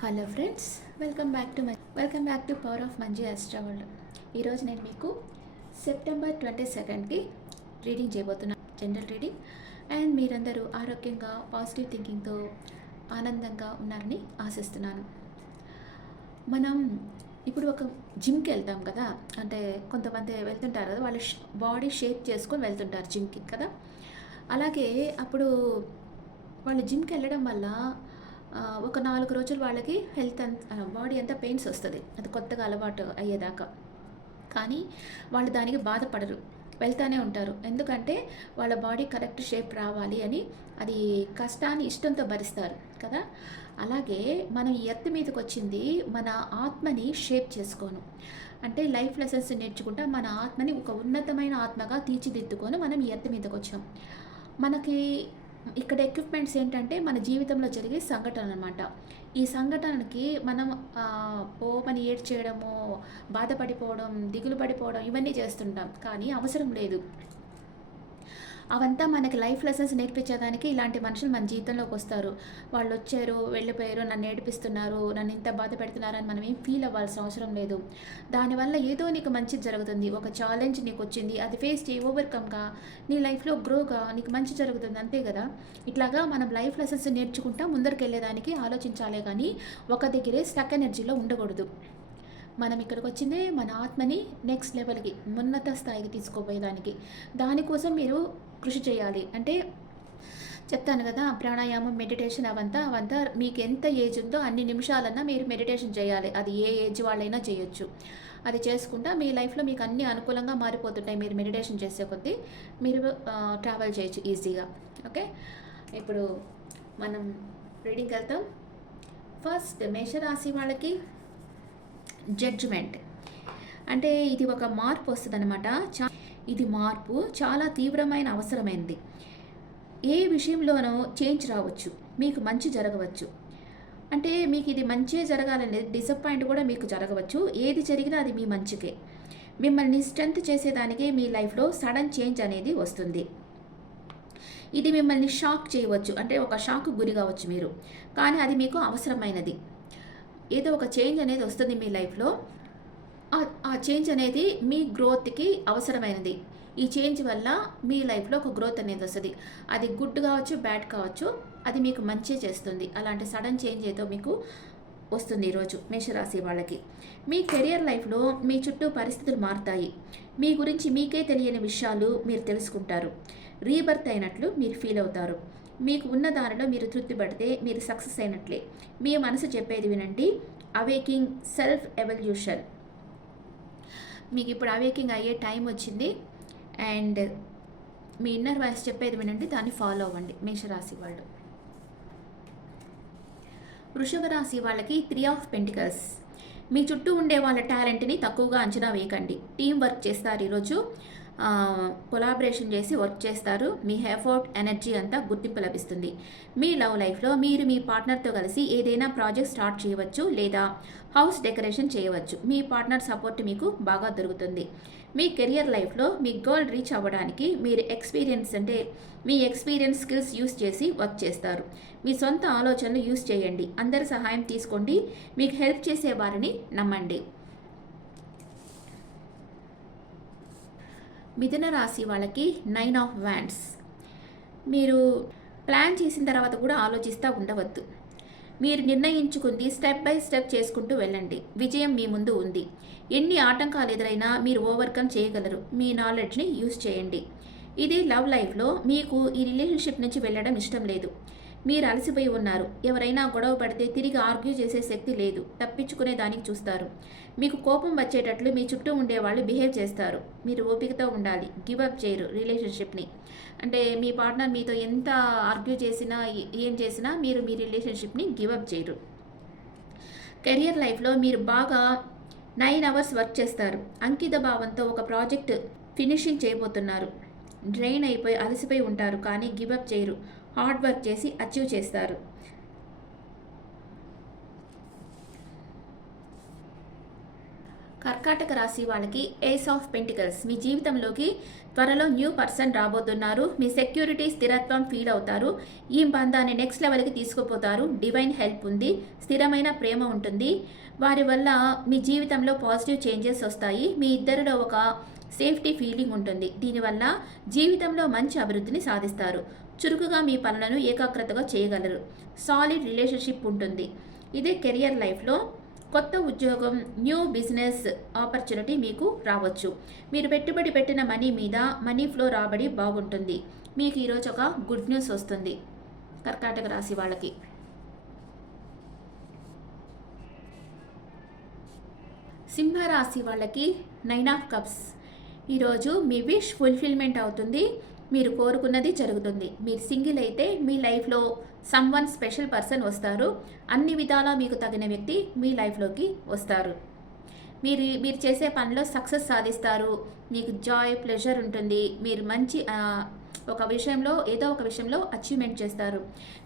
Hello friends, welcome back to power of Manji astro world. ఈరోజు నేను మీకు సెప్టెంబర్ 22కి రీడింగ్ చేయబోతున్నాను, జనరల్ రీడింగ్. అండ్ మీరందరూ ఆరోగ్యంగా పాజిటివ్ థింకింగ్తో ఆనందంగా ఉన్నారని ఆశిస్తున్నాను. మనం ఇప్పుడు ఒక జిమ్కి వెళ్తాం కదా, అంటే కొంతమంది వెళ్తుంటారు కదా, వాళ్ళ బాడీ షేప్ చేసుకొని వెళ్తుంటారు జిమ్కి కదా. అలాగే అప్పుడు వాళ్ళు జిమ్కి వెళ్ళడం వల్ల ఒక 4 రోజులు వాళ్ళకి బాడీ అంతా పెయిన్స్ వస్తుంది, అది కొత్తగా అలవాటు అయ్యేదాకా. కానీ వాళ్ళు దానికి బాధపడరు, వెళ్తూనే ఉంటారు. ఎందుకంటే వాళ్ళ బాడీ కరెక్ట్ షేప్ రావాలి అని, అది కష్టాన్ని ఇష్టంతో భరిస్తారు కదా. అలాగే మనం ఈ ఎర్త్ మీదకి వచ్చింది మన ఆత్మని షేప్ చేసుకోను, అంటే లైఫ్ లెసన్స్ నేర్చుకుంటా మన ఆత్మని ఒక ఉన్నతమైన ఆత్మగా తీర్చిదిద్దుకొని మనం ఈ ఎర్త్ మీదకి వచ్చాం. మనకి ఇక్కడ ఎక్విప్మెంట్స్ ఏంటంటే మన జీవితంలో జరిగే సంఘటన అనమాట. ఈ సంఘటనకి మనం ఓమని ఏడ్చేయడము, బాధపడిపోవడం, దిగులు పడిపోవడం ఇవన్నీ చేస్తుంటాం. కానీ అవసరం లేదు. అవంతా మనకి లైఫ్ లెసన్స్ నేర్పించేదానికి ఇలాంటి మనుషులు మన జీవితంలోకి వస్తారు. వాళ్ళు వచ్చారు, వెళ్ళిపోయారు, నన్ను ఏడిపిస్తున్నారు, నన్ను ఇంత బాధ పెడుతున్నారు అని మనం ఏం ఫీల్ అవ్వాల్సిన అవసరం లేదు. దానివల్ల ఏదో నీకు మంచి జరుగుతుంది. ఒక ఛాలెంజ్ నీకు వచ్చింది, అది ఫేస్ చేయి, ఓవర్కమ్గా నీ లైఫ్లో గ్రోగా నీకు మంచి జరుగుతుంది, అంతే కదా. ఇట్లాగా మనం లైఫ్ లెసన్స్ నేర్చుకుంటా ముందరికి వెళ్ళేదానికి ఆలోచించాలే కానీ ఒక దగ్గరే స్టక్ ఎనర్జీలో ఉండకూడదు. మనం ఇక్కడికి వచ్చిందే మన ఆత్మని నెక్స్ట్ లెవెల్కి, ఉన్నత స్థాయికి తీసుకోపోయేదానికి. దానికోసం మీరు కృషి చేయాలి. అంటే చెప్తాను కదా, ప్రాణాయామం, మెడిటేషన్ అవంతా మీకు ఎంత ఏజ్ ఉందో అన్ని నిమిషాలన్నా మీరు మెడిటేషన్ చేయాలి. అది ఏ ఏజ్ వాళ్ళైనా చేయొచ్చు. అది చేసుకుంటా మీ లైఫ్లో మీకు అన్ని అనుకూలంగా మారిపోతుంటాయి. మీరు మెడిటేషన్ చేసే కొద్దీ మీరు ట్రావెల్ చేయొచ్చు ఈజీగా. ఓకే, ఇప్పుడు మనం రీడింగ్కి వెళ్తాం. ఫస్ట్ మేషరాశి వాళ్ళకి జడ్జిమెంట్ అంటే ఇది ఒక మార్పు వస్తుంది అనమాట. ఇది మార్పు చాలా తీవ్రమైన అవసరమైనది. ఏ విషయంలోనూ చేంజ్ రావచ్చు, మీకు మంచి జరగవచ్చు. అంటే మీకు ఇది మంచి జరగాలనేది డిసప్పాయింట్ కూడా మీకు జరగవచ్చు. ఏది జరిగినా అది మీ మంచికే. మిమ్మల్ని స్ట్రెంత్ చేసేదానికి మీ లైఫ్లో సడన్ చేంజ్ అనేది వస్తుంది. ఇది మిమ్మల్ని షాక్ చేయవచ్చు, అంటే ఒక షాక్ గురి కావచ్చు మీరు, కానీ అది మీకు అవసరమైనది. ఏదో ఒక చేంజ్ అనేది వస్తుంది మీ లైఫ్లో. ఆ చేంజ్ అనేది మీ గ్రోత్కి అవసరమైనది. ఈ చేంజ్ వల్ల మీ లైఫ్లో ఒక గ్రోత్ అనేది వస్తుంది. అది గుడ్ కావచ్చు, బ్యాడ్ కావచ్చు, అది మీకు మంచి చేస్తుంది. అలాంటి సడన్ చేంజ్ ఏదో మీకు వస్తుంది ఈరోజు మేషరాశి వాళ్ళకి. మీ కెరియర్ లైఫ్లో మీ చుట్టూ పరిస్థితులు మారుతాయి. మీ గురించి మీకే తెలియని విషయాలు మీరు తెలుసుకుంటారు. రీబర్త్ అయినట్లు మీరు ఫీల్ అవుతారు. మీకు ఉన్న దానిలో మీరు తృప్తి పడితే మీరు సక్సెస్ అయినట్లే. మీ మనసు చెప్పేది వినండి. Awaking, self evolution. మీకు ఇప్పుడు అవేకింగ్ అయ్యే టైం వచ్చింది. అండ్ మీ ఇన్నర్ వాయిస్ చెప్పేది వినండి, దాన్ని ఫాలో అవ్వండి. మేషరాశి వాళ్ళు. వృషభ రాశి వాళ్ళకి 3 ఆఫ్ పెంటికల్స్. మీ చుట్టూ ఉండే వాళ్ళ టాలెంట్ని తక్కువగా అంచనా వేయకండి. టీం వర్క్ చేస్తారు ఈరోజు, కొలాబరేషన్ చేసి వర్క్ చేస్తారు. మీ ఎఫర్ట్, ఎనర్జీ అంతా గుర్తింపు లభిస్తుంది. మీ లవ్ లైఫ్లో మీరు మీ పార్ట్నర్తో కలిసి ఏదైనా ప్రాజెక్ట్ స్టార్ట్ చేయవచ్చు లేదా హౌస్ డెకరేషన్ చేయవచ్చు. మీ పార్ట్నర్ సపోర్ట్ మీకు బాగా దొరుకుతుంది. మీ కెరియర్ లైఫ్లో మీ గోల్ రీచ్ అవ్వడానికి మీరు మీ ఎక్స్పీరియన్స్ స్కిల్స్ యూస్ చేసి వర్క్ చేస్తారు. మీ సొంత ఆలోచనలు యూస్ చేయండి. అందరి సహాయం తీసుకోండి. మీకు హెల్ప్ చేసే వారిని నమ్మండి. మిథున రాశి వాళ్ళకి 9 ఆఫ్ వ్యాండ్స్. మీరు ప్లాన్ చేసిన తర్వాత కూడా ఆలోచిస్తూ ఉండవద్దు. మీరు నిర్ణయించుకుంది స్టెప్ బై స్టెప్ చేసుకుంటూ వెళ్ళండి. విజయం మీ ముందు ఉంది. ఎన్ని ఆటంకాలు ఎదురైనా మీరు ఓవర్కమ్ చేయగలరు. మీ నాలెడ్జ్ని యూజ్ చేయండి. ఇది లవ్ లైఫ్లో మీకు ఈ రిలేషన్షిప్ నుంచి వెళ్ళడం ఇష్టం లేదు. మీరు అలసిపోయి ఉన్నారు. ఎవరైనా గొడవ పడితే తిరిగి ఆర్గ్యూ చేసే శక్తి లేదు. తప్పించుకునే దానికి చూస్తారు. మీకు కోపం వచ్చేటట్లు మీ చుట్టూ ఉండేవాళ్ళు బిహేవ్ చేస్తారు. మీరు ఓపికతో ఉండాలి. గివ్ అప్ చేయరు రిలేషన్షిప్ని. అంటే మీ పార్ట్నర్ మీతో ఎంత ఆర్గ్యూ చేసినా, ఏం చేసినా మీరు మీ రిలేషన్షిప్ని గివ్ అప్ చేయరు. కెరియర్ లైఫ్లో మీరు బాగా 9 అవర్స్ వర్క్ చేస్తారు. అంకిత భావంతో ఒక ప్రాజెక్ట్ ఫినిషింగ్ చేయబోతున్నారు. డ్రైన్ అయిపోయి అలసిపోయి ఉంటారు, కానీ గివ్ అప్ చేయరు. హార్డ్ వర్క్ చేసి అచీవ్ చేస్తారు. కర్కాటక రాశి వాళ్ళకి ఏస్ ఆఫ్ పెంటికల్స్. మీ జీవితంలోకి త్వరలో న్యూ పర్సన్ రాబోతున్నారు. మీ సెక్యూరిటీ స్థిరత్వం ఫీల్ అవుతారు. ఈ బంధాన్ని నెక్స్ట్ లెవెల్కి తీసుకుపోతారు. డివైన్ హెల్ప్ ఉంది. స్థిరమైన ప్రేమ ఉంటుంది. వారి వల్ల మీ జీవితంలో పాజిటివ్ చేంజెస్ వస్తాయి. మీ ఇద్దరిలో ఒక సేఫ్టీ ఫీలింగ్ ఉంటుంది. దీనివల్ల జీవితంలో మంచి అభివృద్ధిని సాధిస్తారు. చురుకుగా మీ పనులను ఏకాగ్రతగా చేయగలరు. సాలిడ్ రిలేషన్షిప్ ఉంటుంది. ఇదే కెరియర్ లైఫ్లో కొత్త ఉద్యోగం, న్యూ బిజినెస్ ఆపర్చునిటీ మీకు రావచ్చు. మీరు పెట్టుబడి పెట్టిన మనీ మీద మనీ ఫ్లో రాబడి బాగుంటుంది. మీకు ఈరోజు ఒక గుడ్ న్యూస్ వస్తుంది కర్కాటక రాశి వాళ్ళకి. సింహరాశి వాళ్ళకి 9 ఆఫ్ కప్స్. ఈరోజు మీ విష్ ఫుల్ఫిల్మెంట్ అవుతుంది. మీరు కోరుకున్నది జరుగుతుంది. మీరు సింగిల్ అయితే మీ లైఫ్లో సమ్వన్ స్పెషల్ పర్సన్ వస్తారు. అన్ని విధాలా మీకు తగిన వ్యక్తి మీ లైఫ్లోకి వస్తారు. మీరు చేసే పనిలో సక్సెస్ సాధిస్తారు. మీకు జాయ్, ప్లెజర్ ఉంటుంది. మీరు మంచి ఏదో ఒక విషయంలో అచీవ్మెంట్ చేస్తారు.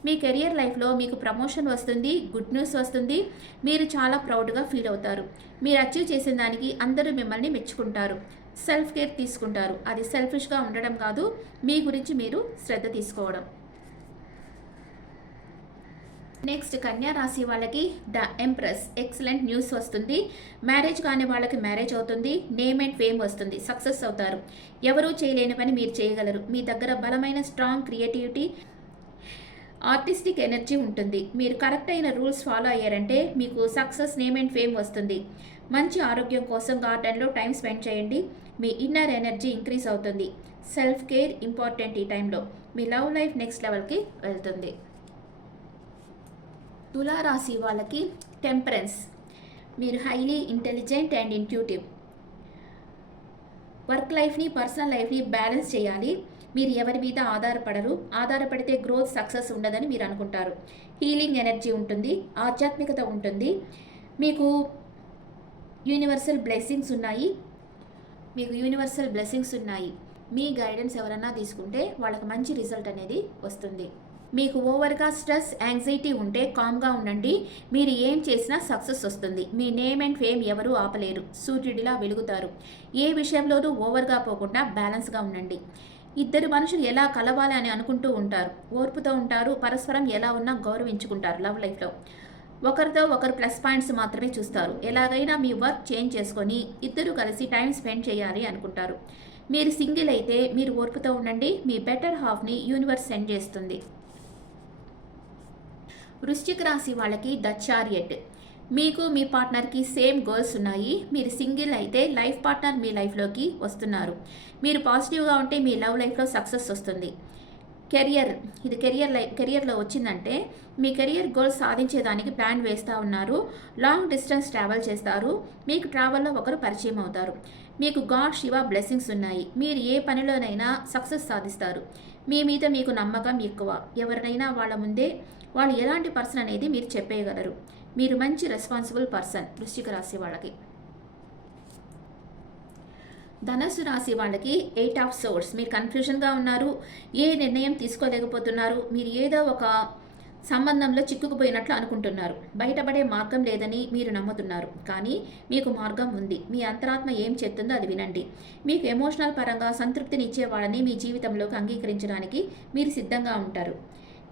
మీ కెరియర్ లైఫ్లో మీకు ప్రమోషన్ వస్తుంది. గుడ్ న్యూస్ వస్తుంది. మీరు చాలా ప్రౌడ్గా ఫీల్ అవుతారు. మీరు అచీవ్ చేసిన దానికి అందరూ మిమ్మల్ని మెచ్చుకుంటారు. సెల్ఫ్ కేర్ తీసుకుంటారు. అది సెల్ఫిష్గా ఉండడం కాదు, మీ గురించి మీరు శ్రద్ధ తీసుకోవడం. నెక్స్ట్ కన్యా రాశి వాళ్ళకి ద ఎంప్రెస్. ఎక్సలెంట్ న్యూస్ వస్తుంది. మ్యారేజ్ కాని వాళ్ళకి మ్యారేజ్ అవుతుంది. నేమ్ అండ్ ఫేమ్ వస్తుంది. సక్సెస్ అవుతారు. ఎవరూ చేయలేని పని మీరు చేయగలరు. మీ దగ్గర బలమైన స్ట్రాంగ్ క్రియేటివిటీ, ఆర్టిస్టిక్ ఎనర్జీ ఉంటుంది. మీరు కరెక్ట్ అయిన రూల్స్ ఫాలో అయ్యారంటే మీకు సక్సెస్, నేమ్ అండ్ ఫేమ్ వస్తుంది. మంచి ఆరోగ్యం కోసం గార్డెన్లో టైం స్పెండ్ చేయండి. మీ ఇన్నర్ ఎనర్జీ ఇంక్రీజ్ అవుతుంది. సెల్ఫ్ కేర్ ఇంపార్టెంట్ ఈ టైంలో. మీ లవ్ లైఫ్ నెక్స్ట్ లెవెల్కి వెళ్తుంది. తులారాశి వాళ్ళకి టెంపరెన్స్. మీరు highly intelligent and intuitive. Work లైఫ్ని, పర్సనల్ లైఫ్ని బ్యాలెన్స్ చేయాలి. మీరు ఎవరి మీద ఆధారపడితే గ్రోత్, సక్సెస్ ఉండదని మీరు అనుకుంటారు. హీలింగ్ ఎనర్జీ ఉంటుంది. ఆధ్యాత్మికత ఉంటుంది. మీకు యూనివర్సల్ బ్లెస్సింగ్స్ ఉన్నాయి. మీ గైడెన్స్ ఎవరన్నా తీసుకుంటే వాళ్ళకి మంచి రిజల్ట్ అనేది వస్తుంది. మీకు ఓవర్గా స్ట్రెస్, యాంగ్జైటీ ఉంటే కామ్గా ఉండండి. మీరు ఏం చేసినా సక్సెస్ వస్తుంది. మీ నేమ్ అండ్ ఫేమ్ ఎవరూ ఆపలేరు. సూర్యుడిలా వెలుగుతారు. ఏ విషయంలోనూ ఓవర్గా పోకుండా బ్యాలెన్స్గా ఉండండి. ఇద్దరు మనుషులు ఎలా కలవాలి అని అనుకుంటూ ఉంటారు. ఓర్పుతో ఉంటారు. పరస్పరం ఎలా ఉన్నా గౌరవించుకుంటారు. లవ్ లైఫ్లో ఒకరితో ఒకరు ప్లస్ పాయింట్స్ మాత్రమే చూస్తారు. ఎలాగైనా మీ వర్క్ చేంజ్ చేసుకొని ఇద్దరు కలిసి టైం స్పెండ్ చేయాలి అనుకుంటారు. మీరు సింగిల్ అయితే మీరు ఓర్పుతో ఉండండి. మీ బెటర్ హాఫ్ని యూనివర్స్ సెండ్ చేస్తుంది. వృశ్చిక రాశి వాళ్ళకి ద చారియట్. మీకు మీ పార్ట్నర్కి సేమ్ గోల్స్ ఉన్నాయి. మీరు సింగిల్ అయితే లైఫ్ పార్ట్నర్ మీ లైఫ్లోకి వస్తున్నారు. మీరు పాజిటివ్గా ఉంటే మీ లవ్ లైఫ్లో సక్సెస్ వస్తుంది. కెరియర్లో వచ్చిందంటే మీ కెరియర్ గోల్స్ సాధించేదానికి ప్లాన్ వేస్తూ ఉన్నారు. లాంగ్ డిస్టెన్స్ ట్రావెల్ చేస్తారు. మీకు ట్రావెల్లో ఒకరు పరిచయం అవుతారు. మీకు గాడ్, శివ బ్లెస్సింగ్స్ ఉన్నాయి. మీరు ఏ పనిలోనైనా సక్సెస్ సాధిస్తారు. మీ మీద మీకు నమ్మకం ఎక్కువ. ఎవరినైనా వాళ్ళ ముందే వాళ్ళు ఎలాంటి పర్సన్ అనేది మీరు చెప్పేయగలరు. మీరు మంచి రెస్పాన్సిబుల్ పర్సన్. వృశ్చిక రాశి వాళ్ళకి. ధనస్సు రాశి వాళ్ళకి 8 ఆఫ్ సోర్స్. మీరు కన్ఫ్యూజన్గా ఉన్నారు. ఏ నిర్ణయం తీసుకోలేకపోతున్నారు. మీరు ఏదో ఒక సంబంధంలో చిక్కుకుపోయినట్లు అనుకుంటున్నారు. బయటపడే మార్గం లేదని మీరు నమ్ముతున్నారు. కానీ మీకు మార్గం ఉంది. మీ అంతరాత్మ ఏం చెప్తుందో అది వినండి. మీకు ఎమోషనల్ పరంగా సంతృప్తినిచ్చే వాళ్ళని మీ జీవితంలోకి అంగీకరించడానికి మీరు సిద్ధంగా ఉంటారు.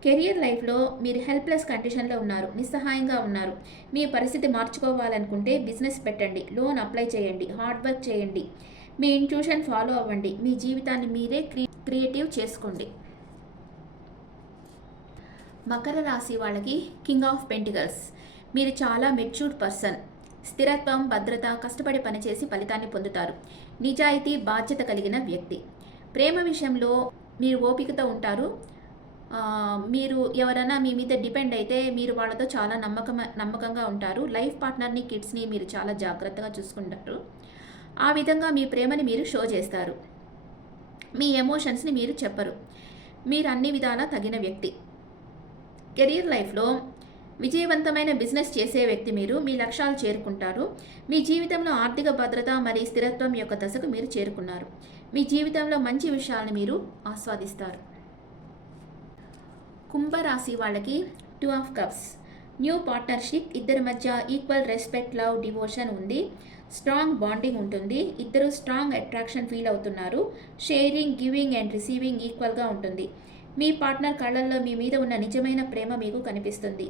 కెరియర్ లైఫ్లో మీరు హెల్ప్లెస్ కండిషన్లో ఉన్నారు. నిస్సహాయంగా ఉన్నారు. మీ పరిస్థితి మార్చుకోవాలనుకుంటే బిజినెస్ పెట్టండి. లోన్ అప్లై చేయండి. హార్డ్ వర్క్ చేయండి. మీ ఇంట్యూషన్ ఫాలో అవ్వండి. మీ జీవితాన్ని మీరే క్రియేటివ్ చేసుకోండి. మకర రాశి వాళ్ళకి కింగ్ ఆఫ్ పెంటికల్స్. మీరు చాలా మెచ్యూర్డ్ పర్సన్. స్థిరత్వం, భద్రత, కష్టపడి పనిచేసి ఫలితాన్ని పొందుతారు. నిజాయితీ, బాధ్యత కలిగిన వ్యక్తి. ప్రేమ విషయంలో మీరు ఓపికతో ఉంటారు. మీరు ఎవరైనా మీ మీద డిపెండ్ అయితే మీరు వాళ్ళతో చాలా నమ్మకంగా ఉంటారు. లైఫ్ పార్ట్నర్ని, కిడ్స్ని మీరు చాలా జాగ్రత్తగా చూసుకుంటారు. ఆ విధంగా మీ ప్రేమని మీరు షో చేస్తారు. మీ ఎమోషన్స్ని మీరు చెప్పరు. మీరు అన్ని విధాలా తగిన వ్యక్తి. కెరీర్ లైఫ్లో విజయవంతమైన బిజినెస్ చేసే వ్యక్తి మీరు. మీ లక్ష్యాలు చేరుకుంటారు. మీ జీవితంలో ఆర్థిక భద్రత మరియు స్థిరత్వం యొక్క దశకు మీరు చేరుకున్నారు. మీ జీవితంలో మంచి విషయాలను మీరు ఆస్వాదిస్తారు. కుంభరాశి వాళ్ళకి 2 ఆఫ్ కప్స్. New partnership. ఇద్దరి మధ్య ఈక్వల్ రెస్పెక్ట్, లవ్, డివోషన్ ఉంది. స్ట్రాంగ్ బాండింగ్ ఉంటుంది. ఇద్దరు స్ట్రాంగ్ అట్రాక్షన్ ఫీల్ అవుతున్నారు. షేరింగ్, గివింగ్ అండ్ రిసీవింగ్ ఈక్వల్గా ఉంటుంది. మీ పార్ట్నర్ కళ్ళల్లో మీ మీద ఉన్న నిజమైన ప్రేమ మీకు కనిపిస్తుంది.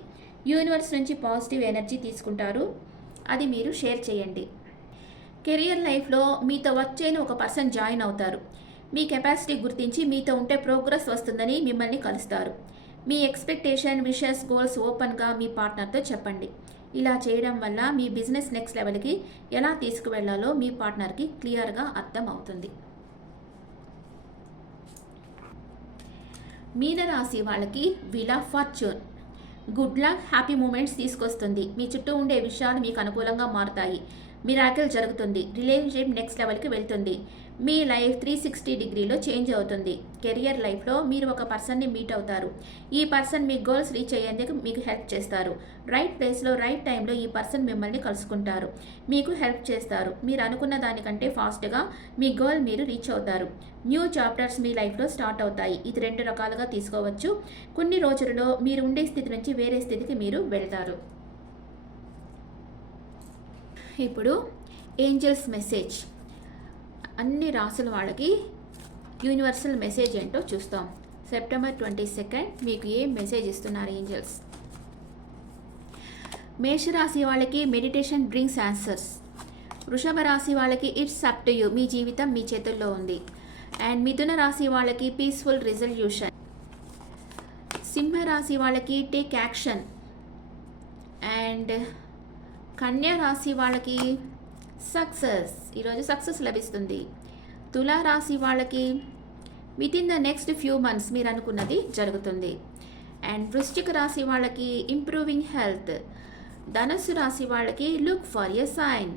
యూనివర్స్ నుంచి పాజిటివ్ ఎనర్జీ తీసుకుంటారు. అది మీరు షేర్ చేయండి. కెరియర్ లైఫ్లో మీతో వర్క్ చేయని ఒక పర్సన్ జాయిన్ అవుతారు. మీ కెపాసిటీ గుర్తించి మీతో ఉంటే ప్రోగ్రెస్ వస్తుందని మిమ్మల్ని కలుస్తారు. మీ ఎక్స్పెక్టేషన్, విషెస్, గోల్స్ ఓపెన్గా మీ పార్ట్నర్తో చెప్పండి. ఇలా చేయడం వల్ల మీ బిజినెస్ నెక్స్ట్ లెవెల్కి ఎలా తీసుకువెళ్లాలో మీ పార్ట్నర్కి క్లియర్గా అర్థం అవుతుంది. మీనరాశి వాళ్ళకి wheel of fortune good luck, happy moments తీసుకొస్తుంది. మీ చుట్టూ ఉండే విషయాలు మీకు అనుకూలంగా మారుతాయి. మిరాకిల్ జరుగుతుంది. రిలేషన్షిప్ నెక్స్ట్ లెవెల్కి వెళ్తుంది. మీ లైఫ్ 360 డిగ్రీలో చేంజ్ అవుతుంది. కెరియర్ లైఫ్లో మీరు ఒక పర్సన్ని మీట్ అవుతారు. ఈ పర్సన్ మీ గోల్స్ రీచ్ అయ్యేందుకు మీకు హెల్ప్ చేస్తారు. రైట్ ప్లేస్లో రైట్ టైంలో ఈ పర్సన్ మిమ్మల్ని కలుసుకుంటారు, మీకు హెల్ప్ చేస్తారు. మీరు అనుకున్న దానికంటే ఫాస్ట్గా మీ గోల్ మీరు రీచ్ అవుతారు. న్యూ చాప్టర్స్ మీ లైఫ్లో స్టార్ట్ అవుతాయి. ఇది 2 రకాలుగా తీసుకోవచ్చు. కొన్ని రోజులలో మీరు ఉండే స్థితి నుంచి వేరే స్థితికి మీరు వెళ్తారు. ఇప్పుడు ఏంజల్స్ మెసేజ్, అన్ని రాసుల వాళ్ళకి యూనివర్సల్ మెసేజ్ ఏంటో చూస్తాం. సెప్టెంబర్ 22 మీకు ఏం మెసేజ్ ఇస్తున్నారు ఏంజల్స్? మేషరాశి వాళ్ళకి మెడిటేషన్ బ్రింగ్స్ ఆన్సర్స్. వృషభ రాశి వాళ్ళకి ఇట్స్ అప్ టు యూ, మీ జీవితం మీ చేతుల్లో ఉంది. అండ్ మిథున రాశి వాళ్ళకి పీస్ఫుల్ రిజల్యూషన్. సింహరాశి వాళ్ళకి టేక్ యాక్షన్. అండ్ కన్యా రాశి వాళ్ళకి సక్సెస్, ఈరోజు సక్సెస్ లభిస్తుంది. తులా రాశి వాళ్ళకి with in the next few months మీరు అనుకున్నది జరుగుతుంది. అండ్ వృశ్చిక రాశి వాళ్ళకి ఇంప్రూవింగ్ హెల్త్. ధనస్సు రాశి వాళ్ళకి look for a sign.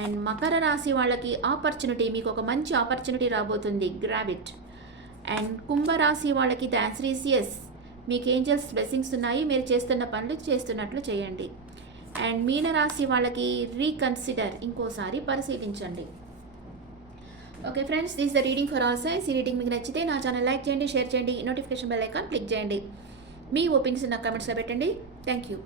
And మకర రాశి వాళ్ళకి ఆపర్చునిటీ, మీకు ఒక మంచి ఆపర్చునిటీ రాబోతుంది, గ్రాబ్ ఇట్. అండ్ కుంభరాశి వాళ్ళకి ద ఆన్సర్ ఈస్ ఎస్, మీకు ఏంజల్స్ బ్లెస్సింగ్స్ ఉన్నాయి. మీరు చేస్తున్న పనులు చేస్తున్నట్లు చేయండి. అండ్ మీనరాశి వాళ్ళకి రీకన్సిడర్, ఇంకోసారి పరిశీలించండి. Okay friends, this the reading for all science. ఈ రీడింగ్ మీకు నచ్చితే నా ఛానల్ లైక్ చేయండి, షేర్ చేయండి, నోటిఫికేషన్ బెల్ ఐకాన్ క్లిక్ చేయండి. మీ ఒపీనియన్స్ నా కమెంట్స్లో పెట్టండి. Thank you.